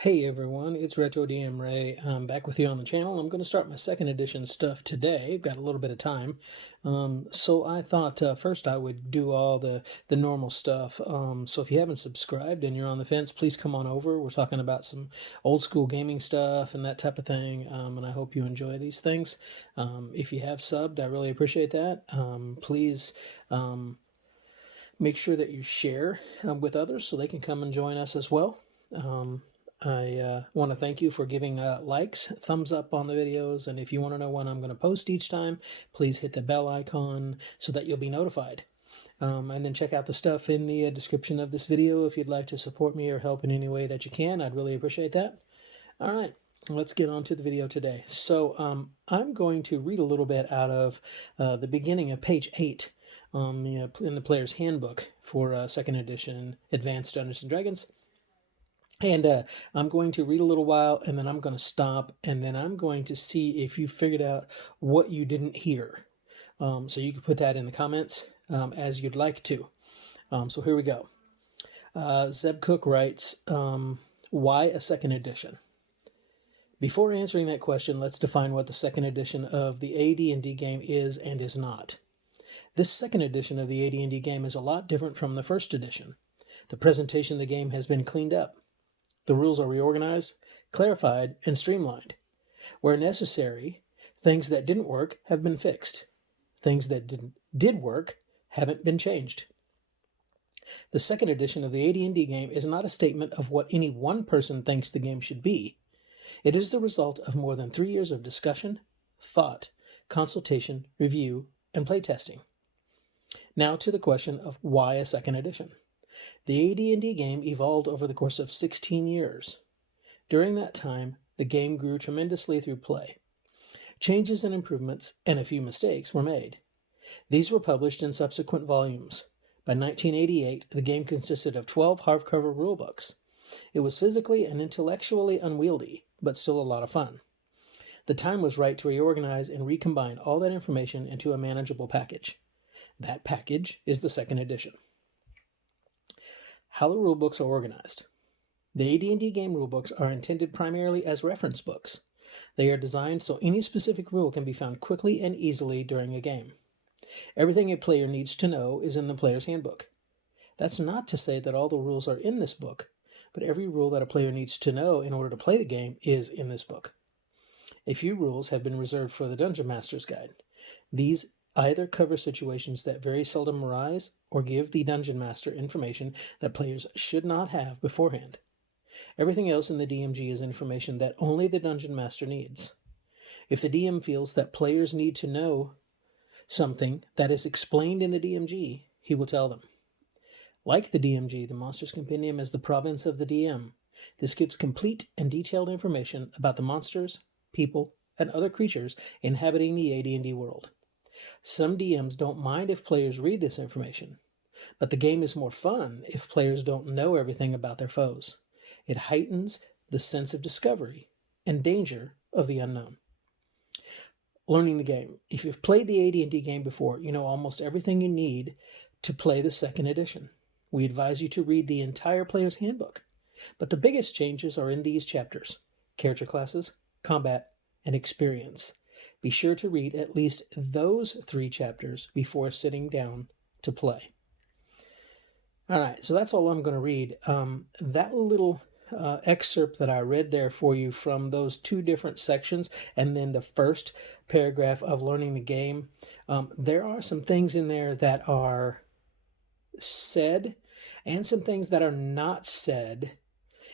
Hey everyone, it's Retro DM Ray. I'm back with you on the channel. I'm going to start my second edition stuff today. Got a little bit of time. So I thought first I would do all the normal stuff. So if you haven't subscribed and you're on the fence, please come on over. We're talking about some old school gaming stuff and that type of thing. And I hope you enjoy these things. If you have subbed, I really appreciate that. Please make sure that you share with others so they can come and join us as well. I want to thank you for giving likes, thumbs up on the videos, and if you want to know when I'm going to post each time, please hit the bell icon so that you'll be notified. And then check out the stuff in the description of this video if you'd like to support me or help in any way that you can. I'd really appreciate that. All right, let's get on to the video today. So I'm going to read a little bit out of the beginning of page 8 in the player's handbook for 2nd edition Advanced Dungeons & Dragons. And I'm going to read a little while, and then I'm going to stop, and then I'm going to see if you figured out what you didn't hear. So you can put that in the comments as you'd like to. So here we go. Zeb Cook writes, why a 2nd edition? Before answering that question, let's define what the 2nd edition of the AD&D game is and is not. This 2nd edition of the AD&D game is a lot different from the 1st edition. The presentation of the game has been cleaned up. The rules are reorganized, clarified, and streamlined. Where necessary, things that didn't work have been fixed. Things that did work haven't been changed. The 2nd edition of the AD&D game is not a statement of what any one person thinks the game should be. It is the result of more than 3 years of discussion, thought, consultation, review, and playtesting. Now to the question of why a 2nd edition. The AD&D game evolved over the course of 16 years. During that time, the game grew tremendously through play. Changes and improvements, and a few mistakes, were made. These were published in subsequent volumes. By 1988, the game consisted of 12 hardcover rulebooks. It was physically and intellectually unwieldy, but still a lot of fun. The time was right to reorganize and recombine all that information into a manageable package. That package is the 2nd edition. How the rulebooks are organized. The AD&D game rulebooks are intended primarily as reference books. They are designed so any specific rule can be found quickly and easily during a game. Everything a player needs to know is in the player's handbook. That's not to say that all the rules are in this book, but every rule that a player needs to know in order to play the game is in this book. A few rules have been reserved for the Dungeon Master's Guide. These either cover situations that very seldom arise or give the Dungeon Master information that players should not have beforehand. Everything else in the DMG is information that only the Dungeon Master needs. If the DM feels that players need to know something that is explained in the DMG, he will tell them. Like the DMG, the Monsters Compendium is the province of the DM. This gives complete and detailed information about the monsters, people, and other creatures inhabiting the AD&D world. Some DMs don't mind if players read this information, but the game is more fun if players don't know everything about their foes. It heightens the sense of discovery and danger of the unknown. Learning the game. If you've played the AD&D game before, you know almost everything you need to play the 2nd edition. We advise you to read the entire player's handbook, but the biggest changes are in these chapters: character classes, combat, and experience. Be sure to read at least those 3 chapters before sitting down to play. All right, so that's all I'm going to read. That little excerpt that I read there for you from those 2 different sections and then the first paragraph of learning the game, there are some things in there that are said and some things that are not said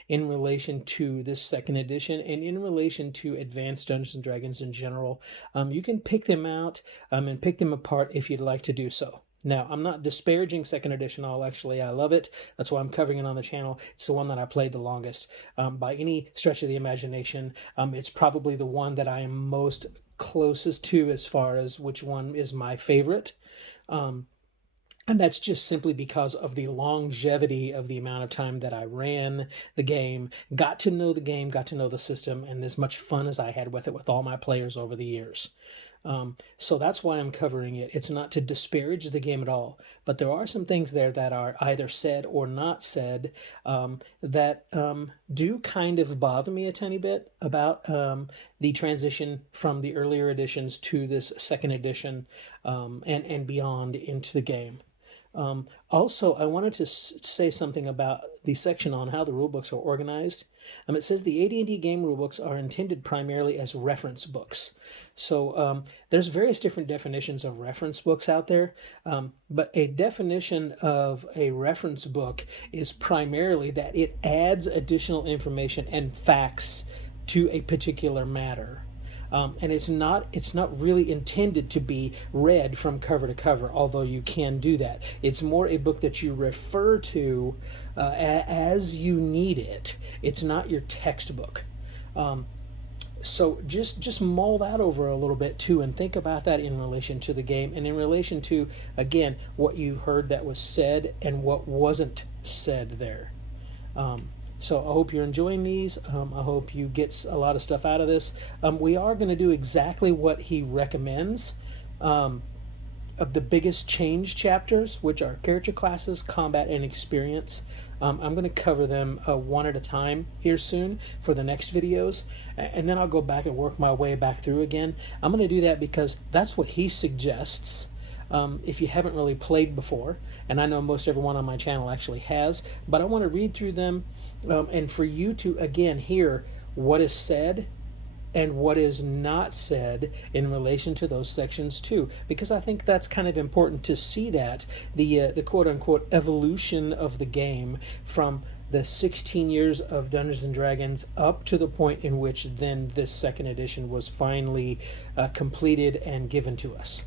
in relation to this 2nd edition and in relation to Advanced Dungeons & Dragons in general. You can pick them out and pick them apart if you'd like to do so. Now, I'm not disparaging 2nd edition at all. Actually, I love it. That's why I'm covering it on the channel. It's the one that I played the longest. By any stretch of the imagination, it's probably the one that I am most closest to as far as which one is my favorite. And that's just simply because of the longevity of the amount of time that I ran the game, got to know the game, got to know the system, and as much fun as I had with it with all my players over the years. So that's why I'm covering it. It's not to disparage the game at all, but there are some things there that are either said or not said that do kind of bother me a tiny bit about the transition from the earlier editions to this second edition and beyond into the game. Also, I wanted to say something about the section on how the rulebooks are organized. It says the AD&D game rulebooks are intended primarily as reference books. So there's various different definitions of reference books out there, but a definition of a reference book is primarily that it adds additional information and facts to a particular matter. And it's not really intended to be read from cover to cover, although you can do that. It's more a book that you refer to as you need it. It's not your textbook. So just mull that over a little bit too, and think about that in relation to the game and in relation to, again, what you heard that was said and what wasn't said there. So I hope you're enjoying these. I hope you get a lot of stuff out of this. We are going to do exactly what he recommends. Of the biggest change chapters, which are character classes, combat, and experience. I'm going to cover them one at a time here soon for the next videos, and then I'll go back and work my way back through again. I'm going to do that because that's what he suggests. If you haven't really played before, and I know most everyone on my channel actually has, but I want to read through them and for you to again hear what is said and what is not said in relation to those sections too, because I think that's kind of important to see that the quote-unquote evolution of the game from the 16 years of Dungeons and Dragons up to the point in which then this second edition was finally completed and given to us.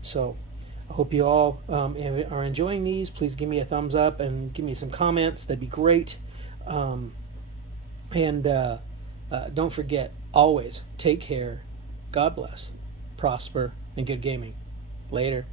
So I hope you all are enjoying these. Please give me a thumbs up and give me some comments. That'd be great. Don't forget, always take care, God bless, prosper, and good gaming. Later.